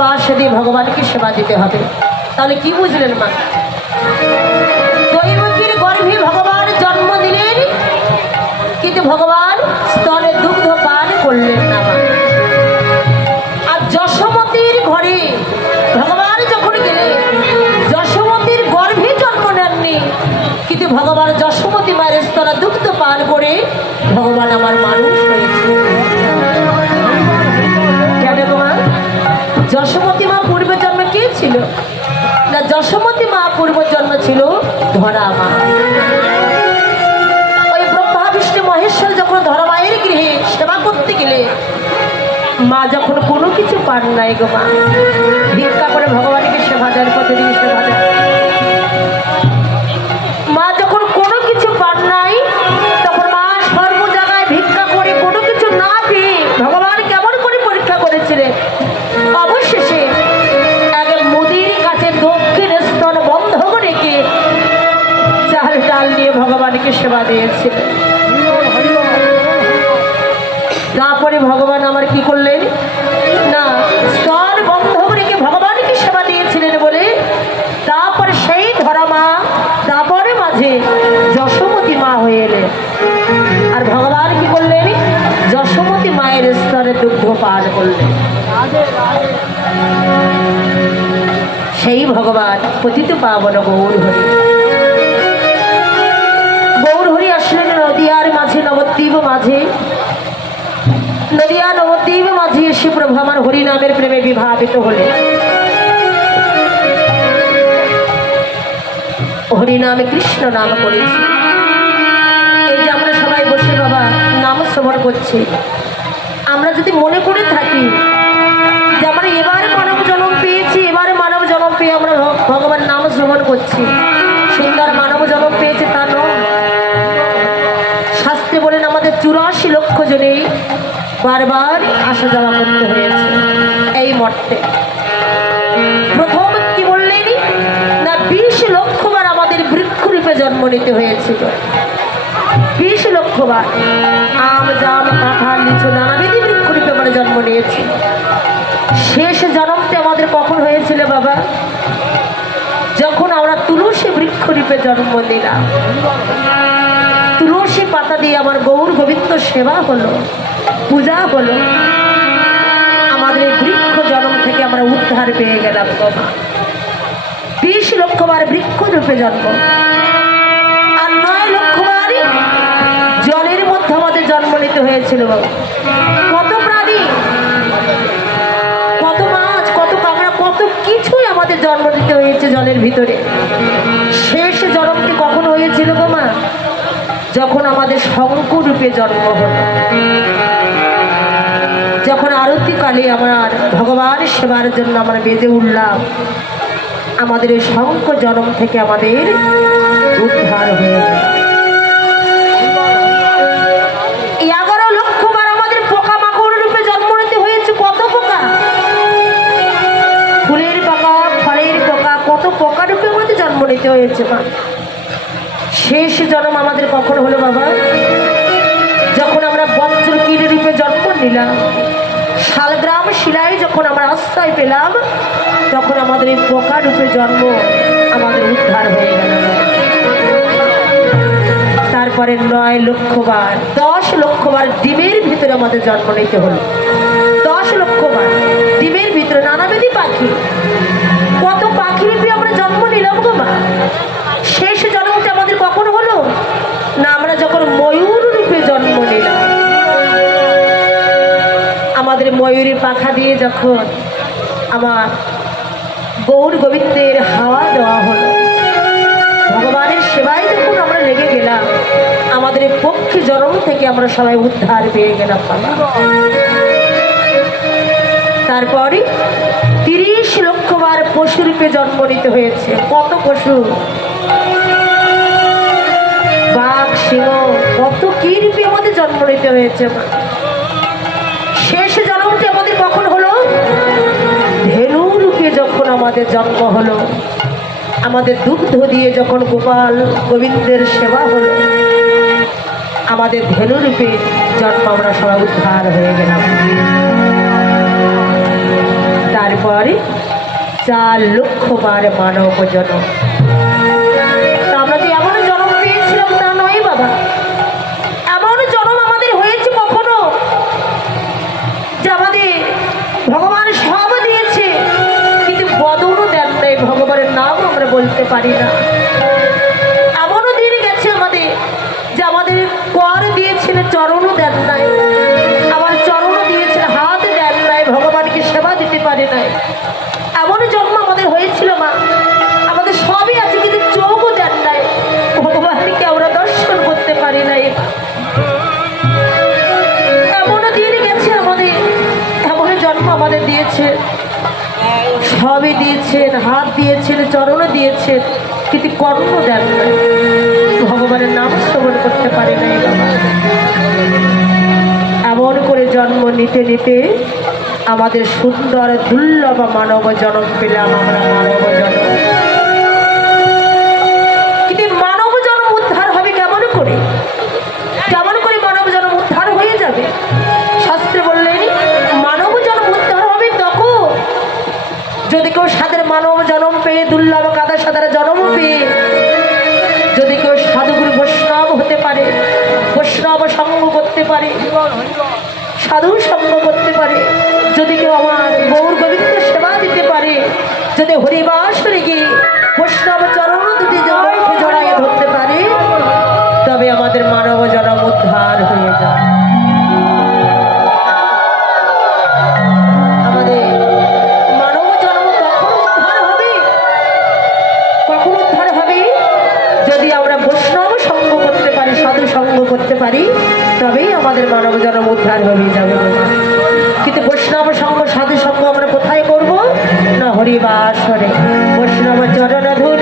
ভালোবাসা দিয়ে ভগবানকে সেবা দিতে হবে। তাহলে কি বুঝলেন মা? দৈবকীর গর্ভে ভগবান জন্ম দিলেন, কিন্তু ভগবান স্তনে দুগ্ধ পান করলেন না মা। আর যশোমতীর ঘরে ভগবান যখন গেলেন, যশোমতীর গর্ভে জন্ম নেননি, কিন্তু ভগবান যশোমতী মায়ের স্তনে দুগ্ধ পান করে ভগবান আমার মানুষ হয়েছে। কেন মা? যশোমতী মা পূর্ব জন্মে কে ছিল না? যশোমতী মা পূর্ব জন্ম ছিল ধরা মা। ওই ব্রহ্মা বিষ্ণু মহেশ্বর যখন ধরা মায়ের গৃহে সেবা করতে গেলে, মা যখন কোনো কিছু পান নাই গো মা, ভিক্ষা করে ভগবানকে সেবা দেন, প্রতিদিন সেবা দেন। মা যখন কোনো কিছু পান নাই, তখন মা সর্ব জায়গায় ভিক্ষা করে কোনো কিছু না পেয়ে ভগবান কেমন করে পরীক্ষা করেছিলেন। অবশেষে এক মুদির কাছে দক্ষিণ স্তন বন্ধ রেখে চাল ডাল নিয়ে ভগবানকে সেবা দিয়েছিলেন। তারপরে ভগবান আমার কি করলেন না, স্তন বন্ধ রেখে ভগবানকে সেবা দিয়েছিলেন বলে তারপরে সেই ধরা মা তারপরে মাঝে যশোমতী মা হয়ে এলেন। আর ভগবান কি করলেন? যশোমতী মায়ের স্তনে দুগ্ধ পান করলেন। সেই ভগবান পতিত পাবন গৌর হরি। গৌর হরি আসলেন নদিয়ার মাঝে, নবদ্বীপ মাঝে। নদিয়া নবদ্বীপ মাঝে এসে প্রভু আমার হরি নামের প্রেমে বিভাবিত হলে হরি নামে কৃষ্ণ নাম করেছি। এই যে আমরা সবাই বসে বাবা নাম শ্রবণ করছি, আমরা যদি মনে করে থাকি যে আমরা এবারে মানব জন্ম পেয়েছি, এবারে মানব জন্ম পেয়ে আমরা ভগবান নাম শ্রবণ করছি, সুন্দর মানব জন্ম পেয়েছে তা নয়। শাস্ত্রে বলেন আমাদের 84 লক্ষ জনে বারবার আসা যাওয়া করতে হয়েছে এই মর্তে। প্রথম কি বললেন না, 20 লক্ষ বার আমাদের বৃক্ষরূপে জন্ম নিতে হয়েছিল। 20 লক্ষ বার আম জাম কাঁঠাল লিচু নানাবিধি বৃক্ষরূপে আমরা জন্ম নিয়েছি। শেষ জন্মতে আমাদের কখন হয়েছিল বাবা? যখন আমরা তুলসী বৃক্ষরূপে জন্ম নিলাম। তুলসী পাতা দিয়ে আমার গৌর গোবিন্দ সেবা হলো, পূজা হলো, আমাদের বৃক্ষ জন্ম থেকে আমরা উদ্ধার পেয়ে গেলাম বাবা। 20 লক্ষ বার বৃক্ষ রূপে জন্ম, আর 9 লক্ষ বার জলের মধ্যে আমাদের জন্ম নিতে হয়েছিল বাবা। কত প্রাণী, কত মাছ, কত কাঁকড়া, কত কিছুই আমাদের জন্ম নিতে হয়েছে জলের ভিতরে। শেষ জন্মটি কখন হয়েছিল গো মা? যখন আমাদের শঙ্খ রূপে জন্ম হলো। যখন আরতি কালে আমার ভগবান সেবার জন্য আমরা বেজে উঠলাম, আমাদের এই শঙ্খ জন্ম থেকে আমাদের উদ্ধার হয়ে গেল। 11 লক্ষ বার আমাদের পোকা মাকড় রূপে জন্ম নিতে হয়েছে। কত পোকা, ফুলের পোকা, ফলের পোকা, কত পোকা রূপে আমাদের জন্ম নিতে হয়েছে মা। শেষ জন্ম আমাদের কখন হলো বাবা? যখন আমরা বজ্র কীট রূপে জন্ম নিলাম, শালগ্রাম শিলায় যখন আমরা আশ্রয় পেলাম, তখন আমাদের এই পোকা রূপে জন্ম আমাদের উদ্ধার হয়ে গেল। তারপরে 9 লক্ষ বার, 10 লক্ষ বার ডিমের ভিতরে আমাদের জন্ম নিতে হলো। 10 লক্ষ বার ডিমের ভিতরে নানাবিধি পাখি, কত পাখি রূপে আমরা জন্ম নিলাম গো মা। শেষ জন্মটা আমাদের কখন হলো না, আমরা যখন ময়ূর রূপে জন্ম নিলাম। আমাদের ময়ূরের পাখা দিয়ে যখন আমার গৌর গোবিন্দের হাওয়া দেওয়া হলো, ভগবানের সেবায় যখন আমরা লেগে গেলাম, আমাদের এই পক্ষী জন্ম থেকে আমরা সবাই উদ্ধার পেয়ে গেলাম। তারপরে 30 লক্ষ বার পশু রূপে জন্ম নিতে হয়েছে। কত পশু, বাঘ, সিংহ, কত কি রূপে আমাদের জন্ম নিতে হয়েছে। শেষ জন্মটি আমাদের কখন হলো? ধেনু রূপে যখন আমাদের জন্ম হলো, আমাদের দুগ্ধ দিয়ে যখন গোপাল গোবিন্দের সেবা হলো, আমাদের ধেনু রূপে জন্ম আমরা সবাই উদ্ধার হয়ে গেলাম। তারপরে 4 লক্ষ বার মানব জন্ম। তা আমরা যে এমন জন্ম পেয়েছিলাম তা নয় বাবা, এমন জন্ম আমাদের হয়েছে কখনো যে আমাদের ভগবান সব দিয়েছে, কিন্তু বদনও দেন নাই, ভগবানের নাম আমরা বলতে পারি না। এমনও দিন গেছে আমাদের যে আমাদের কর দিয়েছেন, চরণও দেন নাই, আমার চরণও দিয়েছেন, হাত দেন নাই, ভগবানকে সেবা দিতে পারে নাই। এমন জন্ম আমাদের হয়েছিল মা, আমাদের সবই আছে কিন্তু চোখও দেন নাই, ভগবানকে আমরা দর্শন করতে পারি নাই। এমন দিন গেছে আমাদের, এমন জন্ম আমাদের দিয়েছে, সবই দিয়েছেন, হাত দিয়েছেন, চরণও দিয়েছেন, কিন্তু কর্ণ দেন নাই, ভগবানের নাম শ্রবণ করতে পারি নাই বাবা। এমন করে জন্ম নিতে নিতে আমাদের সুন্দর দুর্লভ মানব জন্ম পেলাম আমরা, মানব জন্ম। কিন্তু মানব জন্ম উদ্ধার হবে কেমন করে? কেমন করে মানব জন্ম উদ্ধার হয়ে যাবে? শাস্ত্রে বললেন মানব জন্ম উদ্ধার হবে তখন যদি কেউ সাদের মানব জন্ম পেয়ে, দুর্লভ কাদা সাদার জন্ম পেয়ে যদি কেউ সাধুগুরু বৈষ্ণব হতে পারে, বৈষ্ণব সঙ্গ করতে পারে, সাধু সঙ্গ করতে পারে, যদি কেউ আমার গৌর গোবিন্দ সেবা দিতে পারে, যদি হরিবাসরে গিয়ে বৈষ্ণব চরণ দুটি জড়াইয়ে ধরতে পারে, তবে আমাদের মানব জন্ম উদ্ধার হয়ে যায়। আমাদের মানব জন্ম কখন উদ্ধার হবে? কখন উদ্ধার হবে? যদি আমরা বৈষ্ণব সঙ্গ করতে পারি, সাধু সঙ্গ করতে পারি, তবেই আমাদের মানব জন্ম উদ্ধার হয়ে যাবে। কিন্তু বৈষ্ণব সঙ্গ, সাধু সঙ্গ আমরা কোথায় করব? না হরিবাসরে বৈষ্ণব চরণ ধরে